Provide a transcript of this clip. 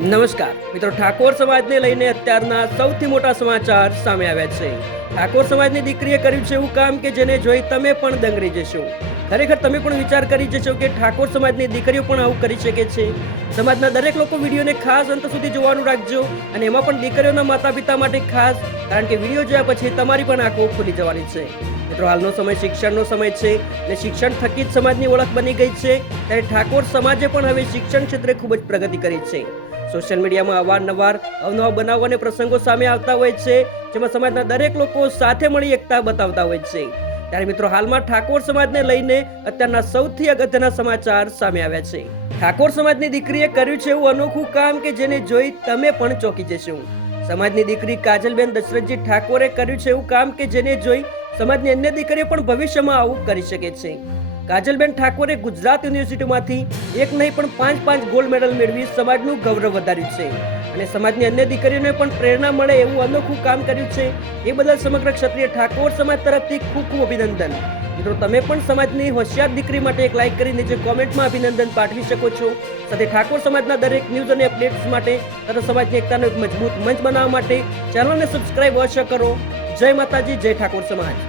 નમસ્કાર મિત્રો, ઠાકોર સમાજને લઈને અત્યારના સૌથી મોટા સમાચાર સામે આવ્યા છે. ઠાકોર સમાજની દીકરીએ કર્યું છે એવું કામ કે જેને જોઈ તમે પણ દંગરી જશો. ખરેખર તમે પણ વિચાર કરી જશો કે ઠાકોર સમાજની દીકરીઓ પણ આવું કરી શકે છે. સમાજના દરેક લોકો વિડીયોને ખાસ અંત સુધી જોવાનું રાખજો, અને એમાં પણ દીકરીઓના માતા પિતા માટે ખાસ, કારણ કે વિડીયો જોયા પછી તમારી પણ આંખો ખુલી જવાની છે. મિત્રો, હાલનો સમય શિક્ષણનો સમય છે અને શિક્ષણ થકી જ સમાજની ઓળખ બની ગઈ છે. ત્યારે ઠાકોર સમાજે પણ હવે શિક્ષણ ક્ષેત્રે ખૂબ જ પ્રગતિ કરી છે. સોશિયલ મીડિયામાં અવારનવાર અવનવા બનાવો અને પ્રસંગો સામે આવતા હોય છે, જેમાં સમાજના દરેક લોકો સાથે મળી એકતા બતાવતા હોય છે. ત્યારે મિત્રો, હાલમાં ઠાકોર સમાજને લઈને અત્યારના સૌથી અગત્યના સમાચાર સામે આવ્યા છે. ઠાકોર સમાજની દીકરીએ કર્યું છે એવું અનોખું કામ કે જેને જોઈ તમે પણ ચોંકી જશો. સમાજની દીકરી કાજલબેન દશરથજી ઠાકોરે કર્યું છે એવું કામ કે જેને જોઈ સમાજની અન્ય દીકરીઓ પણ ભવિષ્યમાં આવું કરી શકે છે. કાજલબેન ઠાકોરે ગુજરાત યુનિવર્સિટીમાંથી એક નહીં પણ 5 ગોલ્ડ મેડલ મેળવી સમાજનું ગૌરવ વધાર્યું છે, અને સમાજની અન્ય દીકરીઓને પણ પ્રેરણા મળે એવું અનોખું કામ કર્યું છે. એ બદલ સમગ્ર ક્ષત્રિય ઠાકોર સમાજ તરફથી ખૂબ ખૂબ અભિનંદન. મિત્રો, તમે પણ સમાજની હોશિયાર દીકરી માટે એક લાઈક કરી નીચે કોમેન્ટમાં અભિનંદન પાઠવી શકો છો. સાથે ઠાકોર સમાજના દરેક ન્યૂઝ અને અપડેટ્સ માટે તથા સમાજની એકતાનો એક મજબૂત મંચ બનાવવા માટે ચેનલને સબસ્ક્રાઇબ અવશ્ય કરો. જય માતાજી, જય ઠાકોર સમાજ.